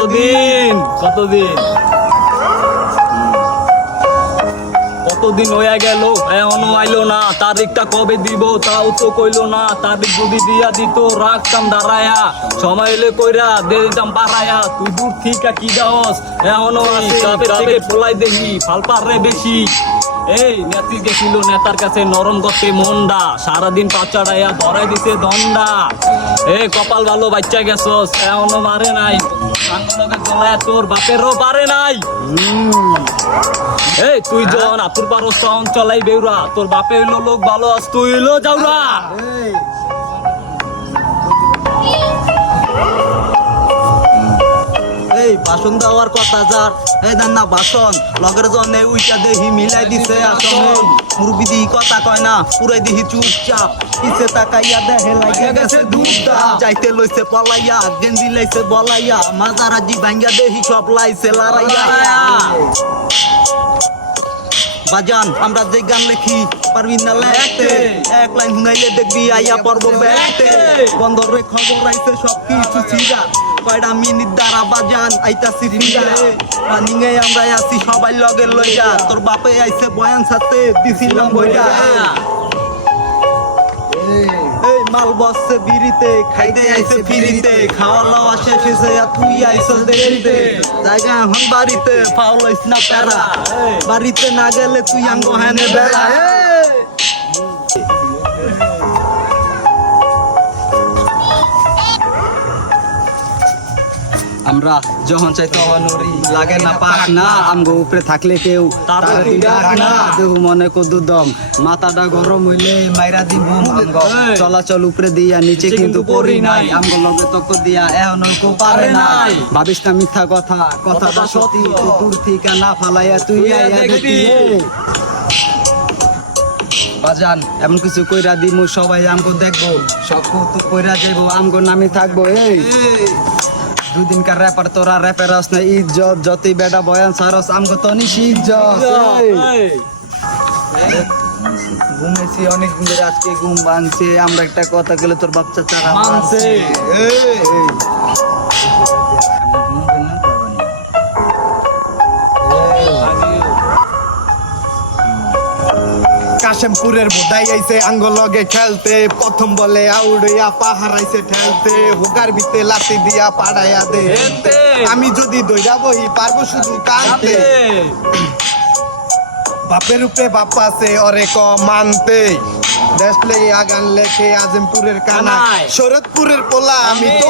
কতদিন কতদিন কতদিন হয়ে গেল, এখনো আইলো না। তারিখটা কবে দিব তাও তো কইলো না। তারিখ যদি দিয়া দিত রাখতাম দাঁড়ায়া, সময় এলে কইরা দিয়ে দিতাম পাড়ায়া। তুই দূর থেকে কি দাওস, এখনো আসি পোলাই দেখি ফালপার রে বেশি। এই নেত্রী গেছিল নেতার কাছে নরম করতে মন্ডা, সারাদিন পাচাড়াইয়া ধরাই দিছে দণ্ডা। এই কপাল ভালো বাচ্চা গেছস, এখনো মারে নাই। তোর বাপেরও পারে নাই। এই তুই যখন আতুর পারস তখন চলাই বেউরা, তোর বাপে হইলো লোক ভালো আস, তুই হইলো যাওরা। এই বাসন দেওয়ার কথা যার, এই দেন না বাসন লগের জনে উইটা দেহি মিলাই দিছে আসনে। মুরবি দিহি কথা কয় না, পুরাই দিহি চুপচাপ, পিছে তাকাইয়া দেহে লাগে গেছে দুধটা। যাইতে লইছে পলাইয়া, গেঞ্জি লাইছে বলাইয়া, মাজারাজি ভাঙ্গা দেহি সব লাইছে লড়াইয়া। বাজান আমরা যে গান লিখি পারবি না লেখতে, এক লাইন শুনাইলে দেখবি আইয়া পর্ব ব্যাগতে। বন্দরে খবর আইছে সব কিছু ছিড়া, কয়টা মিনিট দ্বারা বাজান আইতাছি ফিরা। রানিং এ আমরা আছি সবাই লগে লইয়া, তোর বাপে আইছে বয়ান সাথে দিছিলাম বইয়া। এই মাল বসছে বিড়িতে, খাইতে আইছে ফিরিতে, খাওয়া দাওয়া শেষ হয়েছে আর তুই আইছস দেরিতে। জায়গা এখন বাড়িতে ফাউল হইস না প্যারা, বাড়িতে না গেলে তুই আঙ্গ হেনে বেড়া। আমরা যখন চাই তখন উড়ি, লাগে না পাক না আমগো উপরে থাকলে কেউ তাড়াতাড়ি ডাক না। দেহ মনে কদু দম, মাথাটা গরম হইলে মাইরা দিব ভঙ্গ। চলাচল উপরে দিয়া নিচে কিন্তু করি নাই, আমগো লগে তক দিয়া এখনো কো পারে নাই। ভাবিস না মিথ্যা কথা, কথাটা সত্যি, দূর থেকে না ফালাইয়া তুই আইয়া দেখি। বাজান এমন কিছু কইরা দিমু সবাই আমগো দেখবো, সব তো কইরা যাবো আমগো নামে থাকবো। এই দুদিনকার র্যাপার তোরা র্যাপের রস না ইজ্জত, যতই বেটা বয়ান সারস আমগো তো নিশি ইজ্জত। ঘুমেছি অনেক দিন ধরে, আজকে ঘুম ভাঙছে। আমরা একটা কথা গেলে তোর বাচ্চা চারা মানছে। কাশেমপুরের বোধাই আইছে আঙ্গ লগে খেলতে, প্রথম বলে আউড়িয়া পাহারাইছে ঠেলতে, হুকার ভিতে লাতি দিয়া পাড়াইয়া দে। আমি যদি দইরা বহি পারবো শুধু কাঁদতে, বাপের উপরে বাপ আছে অরে ক মানতে। দেশ লেগে আগান লেখে আজিমপুরের কানা, শরৎপুরের পোলা আমি তো